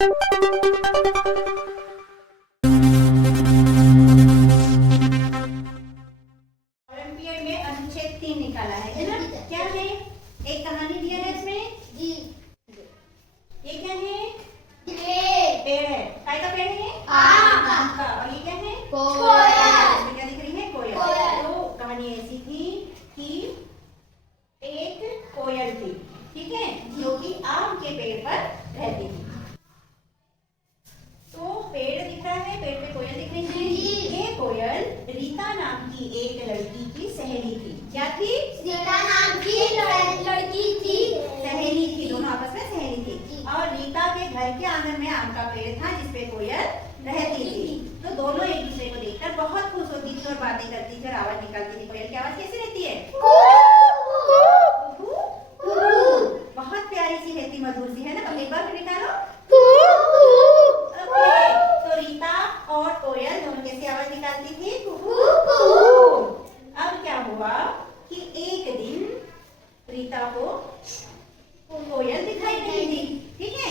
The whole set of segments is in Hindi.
ओलंपियड में अनुच्छेद 3 निकाला है ना? क्या है? एक कहानी दिया है इसमें जी। ये क्या है? पेड़ है। काय का पेड़ है? आम का। और ये क्या है? कोयल। इसमें क्या दिख रही है? कोयल। तो कहानी ऐसी थी कि एक कोयल थी, ठीक है, जो कि आम के पेड़ पर रहती थी। तो पेड़ दिख रहा है, पेड़ पे कोयल दिख रही है। ये कोयल रीता नाम की एक लड़की की सहेली थी। क्या थी? रीता नाम की लड़की थी, सहेली थी, दोनों आपस में सहेली थी। और रीता के घर के आंगन में आम का पेड़ था जिसपे कोयल रहती थी। तो दोनों एक दूसरे को देखकर बहुत खुश होती थी और बातें करती थी और आवाज निकालती थी। कोयल की आवाज कैसी रहती है? बहुत प्यारी सी रहती, मधुर सी, है ना? अब एक बार फिर निकालो। तो रीता और कोयल दोनों कैसी आवाज निकालती थी? अब क्या हुआ कि एक दिन रीता को कोयल दिखाई नहीं दी, ठीक है?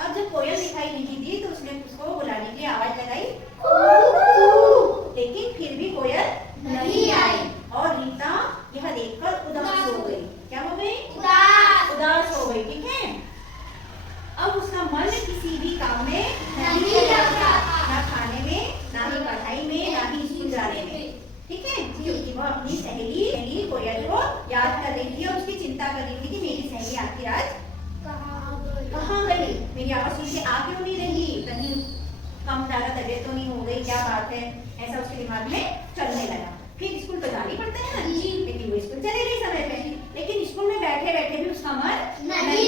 अब जब कोयल दिखाई नहीं दी तो उसने उसको बुलाने के लिए आवाज लगाई, लेकिन फिर भी कोयल नहीं आई। और रीता यह देखकर उदास हो गई। क्या हो गई? उदास हो गई, ठीक है? अब उसका मन किसी भी काम में नहीं लगता, ना खाने में, ना ही पढ़ाई में, ना ही स्कूल जाने में, ठीक है? क्योंकि वह अपनी सहेली कोयल को याद कर रही थी और उसकी चिंता कर रही थी कि मेरी सहेली आखिर आज कहाँ गई, मेरी आवाज सुन के आ क्यों नहीं रही, कहीं कम ज्यादा तबीयत तो नहीं हो गई, क्या बात है? ऐसा उसके दिमाग में चलने लगा। फिर स्कूल तो जाना ही पड़ता है ना, लेकिन वो स्कूल चले गई समय पे। लेकिन स्कूल में बैठे बैठे भी उसका मन नहीं